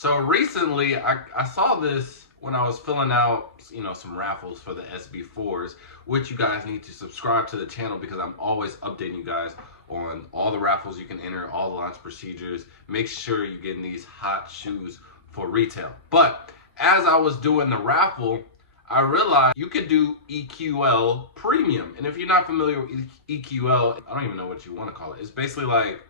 So recently, I saw this when I was filling out, some raffles for the SB4s, which you guys need to subscribe to the channel because I'm always updating you guys on all the raffles you can enter, all the launch procedures. Make sure you're getting these hot shoes for retail. But as I was doing the raffle, I realized you could do EQL Premium. And if you're not familiar with EQL, I don't even know what you want to call it. It's basically like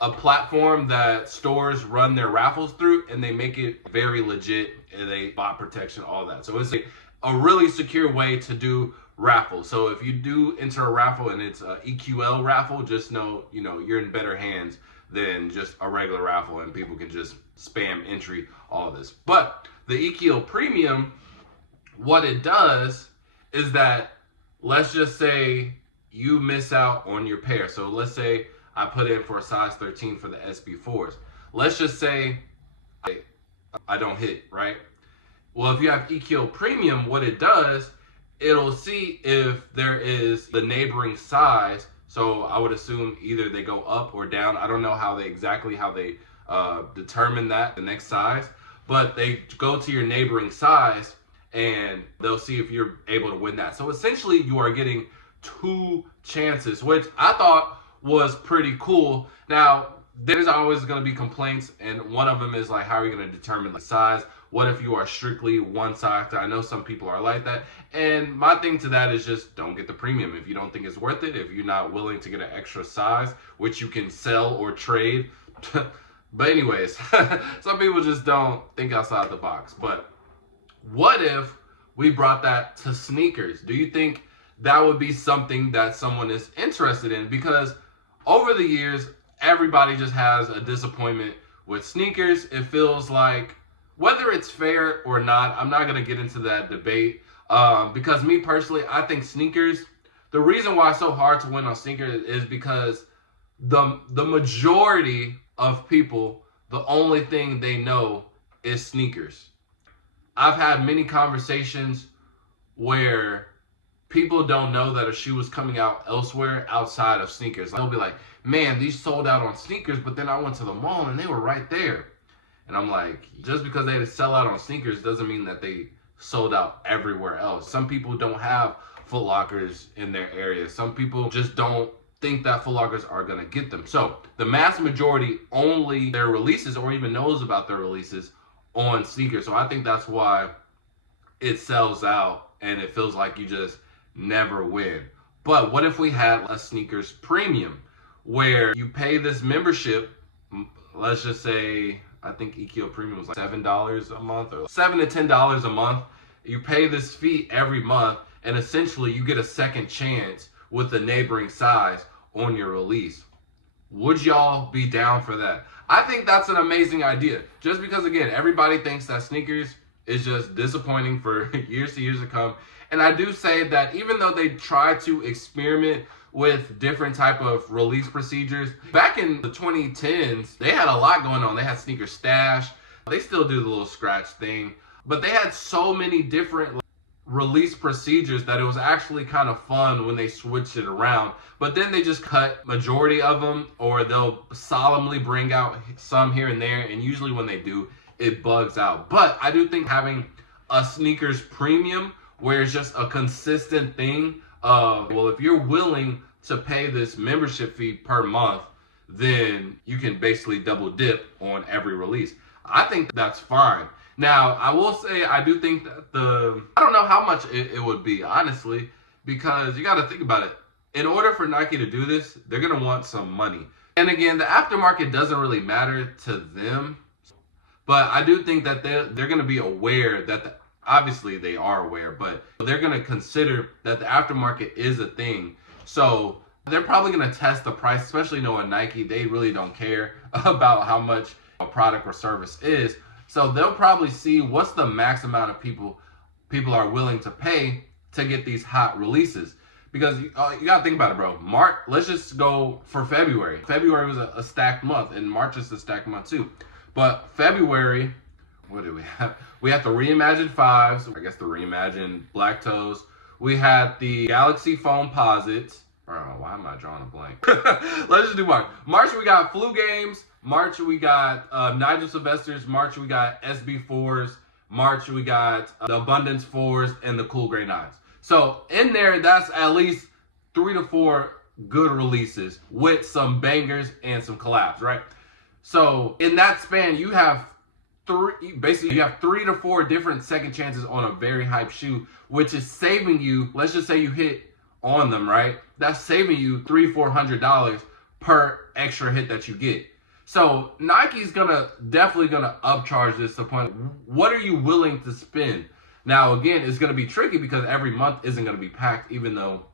a platform that stores run their raffles through, and they make it very legit, and they bot protection, all that. So it's a really secure way to do raffles. So if you do enter a raffle and it's a EQL raffle, just know, you're in better hands than just a regular raffle, and people can just spam entry, all this. But the EQL Premium, what it does is that, let's just say you miss out on your pair. So let's say I put in for a size 13 for the SB4s. Let's just say I don't hit, right? Well, if you have EQL Premium, what it does, it'll see if there is the neighboring size. So I would assume either they go up or down. I don't know how they determine that, the next size. But they go to your neighboring size, and they'll see if you're able to win that. So essentially, you are getting 2 chances, which I thought was pretty cool. Now, there's always going to be complaints, and one of them is like, how are you going to determine the size? What if you are strictly one size? I know some people are like that, and my thing to that is just don't get the premium if you don't think it's worth it. If you're not willing to get an extra size, which you can sell or trade. But anyways, some people just don't think outside the box. But what if we brought that to sneakers? Do you think that would be something that someone is interested in? Because over the years, everybody just has a disappointment with sneakers. It feels like, whether it's fair or not, I'm not going to get into that debate. Because me personally, I think sneakers, the reason why it's so hard to win on sneakers is because the majority of people, the only thing they know is sneakers. I've had many conversations where people don't know that a shoe is coming out elsewhere outside of sneakers. They'll be like, man, these sold out on sneakers, but then I went to the mall and they were right there. And I'm like, just because they sell out on sneakers doesn't mean that they sold out everywhere else. Some people don't have Foot Lockers in their area. Some people just don't think that Foot Lockers are going to get them. So the mass majority only their releases or even knows about their releases on sneakers. So I think that's why it sells out and it feels like you just never win. But what if we had a sneakers premium where you pay this membership? Let's just say, I think EQL Premium was like $7 a month, or $7 to $10 a month. You pay this fee every month, and essentially you get a second chance with the neighboring size on your release. Would y'all be down for that? I think that's an amazing idea. Just because, again, everybody thinks that sneakers is just disappointing for years to come. And I do say that even though they try to experiment with different type of release procedures, back in the 2010s, they had a lot going on. They had Sneaker Stash. They still do the little scratch thing. But they had so many different release procedures that it was actually kind of fun when they switched it around. But then they just cut majority of them, or they'll solemnly bring out some here and there. And usually when they do, it bugs out. But I do think having a sneakers premium where it's just a consistent thing of, well, if you're willing to pay this membership fee per month, then you can basically double dip on every release. I think that's fine. Now, I will say, I do think that I don't know how much it would be, honestly, because you got to think about it. In order for Nike to do this, they're going to want some money. And again, the aftermarket doesn't really matter to them, but I do think that they're going to be aware that obviously they are aware, but they're going to consider that the aftermarket is a thing. So they're probably going to test the price, especially knowing Nike, they really don't care about how much a product or service is. So they'll probably see what's the max amount of people are willing to pay to get these hot releases. Because you got to think about it, bro. Let's just go for February. February was a stacked month, and March is a stacked month too. But February, what do we have? We have the Reimagined 5s, I guess the Reimagined Black Toes. We had the Galaxy Foam Posits. Bro, why am I drawing a blank? Let's just do March. March, we got Flu Games. March, we got Nigel Sylvester's. March, we got SB4s. March, we got the Abundance 4s and the Cool Grey 9s. So in there, that's at least 3 to 4 good releases with some bangers and some collabs, right? So in that span, you have you have 3 to 4 different second chances on a very hype shoe, which is saving you, let's just say you hit on them, right? That's saving you $300-400 per extra hit that you get. So Nike's definitely gonna upcharge this to the point. What are you willing to spend? Now again, it's gonna be tricky because every month isn't gonna be packed, even though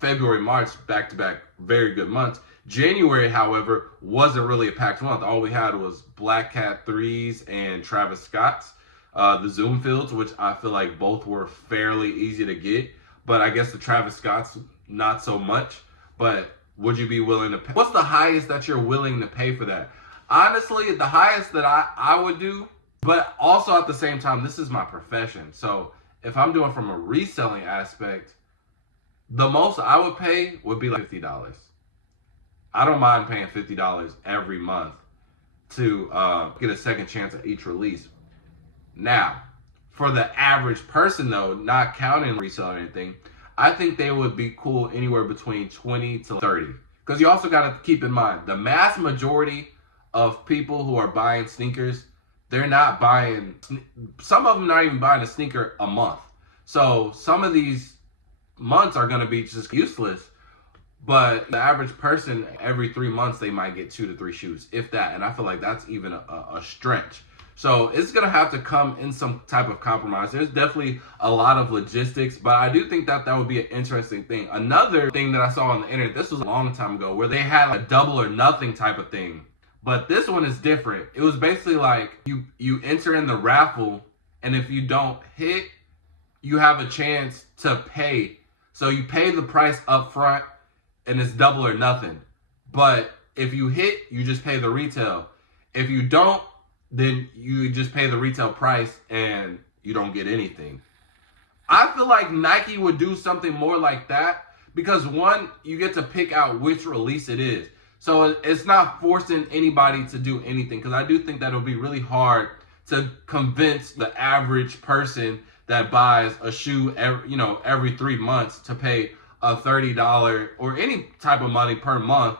February, March, back-to-back, very good months. January, however, wasn't really a packed month. All we had was Black Cat 3s and Travis Scott's. The Zoom Fields, which I feel like both were fairly easy to get. But I guess the Travis Scott's, not so much. But would you be willing to pay? What's the highest that you're willing to pay for that? Honestly, the highest that I would do, but also at the same time, this is my profession. So if I'm doing from a reselling aspect, the most I would pay would be like $50. I don't mind paying $50 every month to get a second chance at each release. Now, for the average person though, not counting resale or anything, I think they would be cool anywhere between 20 to 30. Because you also got to keep in mind, the mass majority of people who are buying sneakers, they're not buying, some of them not even buying a sneaker a month. So some of these months are going to be just useless. But the average person, every 3 months, they might get 2 to 3 shoes, if that. And I feel like that's even a stretch. So it's going to have to come in some type of compromise. There's definitely a lot of logistics, but I do think that would be an interesting thing. Another thing that I saw on the internet, this was a long time ago, where they had a double or nothing type of thing. But this one is different. It was basically like you enter in the raffle, and if you don't hit, you have a chance to pay. So you pay the price up front, and it's double or nothing. But if you hit, you just pay the retail. If you don't, then you just pay the retail price and you don't get anything. I feel like Nike would do something more like that because one, you get to pick out which release it is. So it's not forcing anybody to do anything, because I do think that it'll be really hard to convince the average person that buys a shoe every 3 months to pay a $30 or any type of money per month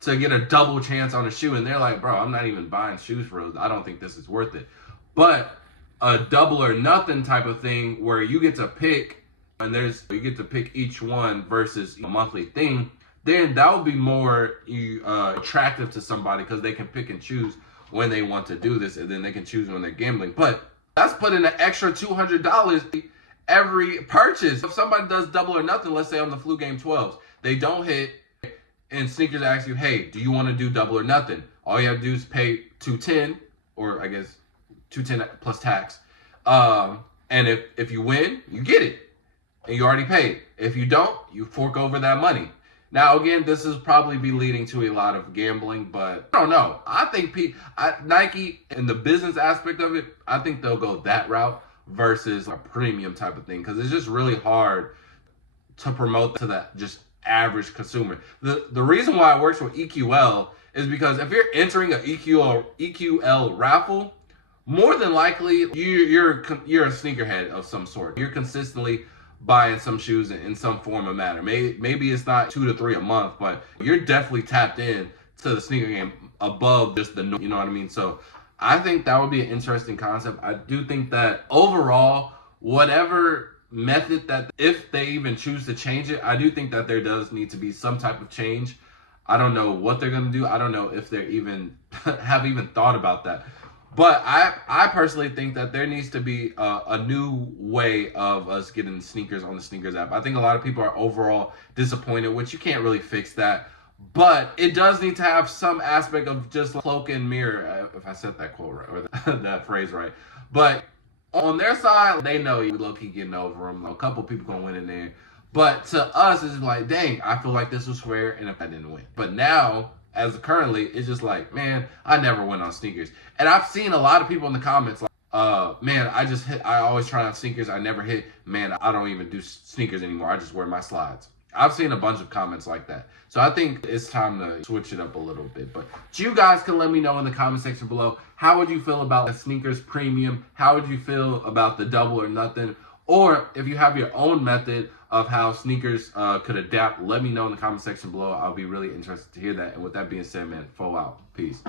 to get a double chance on a shoe. And they're like, bro, I'm not even buying shoes for those. I don't think this is worth it. But a double or nothing type of thing where you get to pick, and you get to pick each one versus a monthly thing, then that would be more attractive to somebody, because they can pick and choose when they want to do this, and then they can choose when they're gambling. But that's putting an extra $200 every purchase. If somebody does double or nothing, let's say on the Flu Game 12s, they don't hit, and sneakers ask you, hey, do you want to do double or nothing? All you have to do is pay $210, or I guess $210 plus tax. And if you win, you get it, and you already paid. If you don't, you fork over that money. Now, again, this is probably be leading to a lot of gambling, but I don't know. I think Nike, in the business aspect of it, I think they'll go that route versus a premium type of thing, because it's just really hard to promote to that just average consumer. The reason why it works with EQL is because if you're entering an EQL raffle, more than likely you're a sneakerhead of some sort. You're consistently buying some shoes in some form or manner. Maybe it's not 2 to 3 a month, but you're definitely tapped in to the sneaker game above just the, you know what I mean? So I think that would be an interesting concept. I do think that overall, whatever method that, if they even choose to change it, I do think that there does need to be some type of change. I don't know what they're going to do. I don't know if they're even have even thought about that. But I personally think that there needs to be a new way of us getting sneakers on the Sneakers app. I think a lot of people are overall disappointed, which you can't really fix that. But it does need to have some aspect of just cloak and mirror, if I said that quote right, or that phrase right. But on their side, they know you low-key getting over them. A couple people going to win in there. But to us, it's like, dang, I feel like this was fair, and if I didn't win. But now, as currently, it's just like, man, I never went on sneakers. And I've seen a lot of people in the comments like, man, I always try on sneakers, I never hit. Man, I don't even do sneakers anymore. I just wear my slides. I've seen a bunch of comments like that. So I think it's time to switch it up a little bit. But you guys can let me know in the comment section below, how would you feel about the SNKRS Premium? How would you feel about the double or nothing? Or if you have your own method of how sneakers could adapt, let me know in the comment section below. I'll be really interested to hear that. And with that being said, man, fall out. Peace.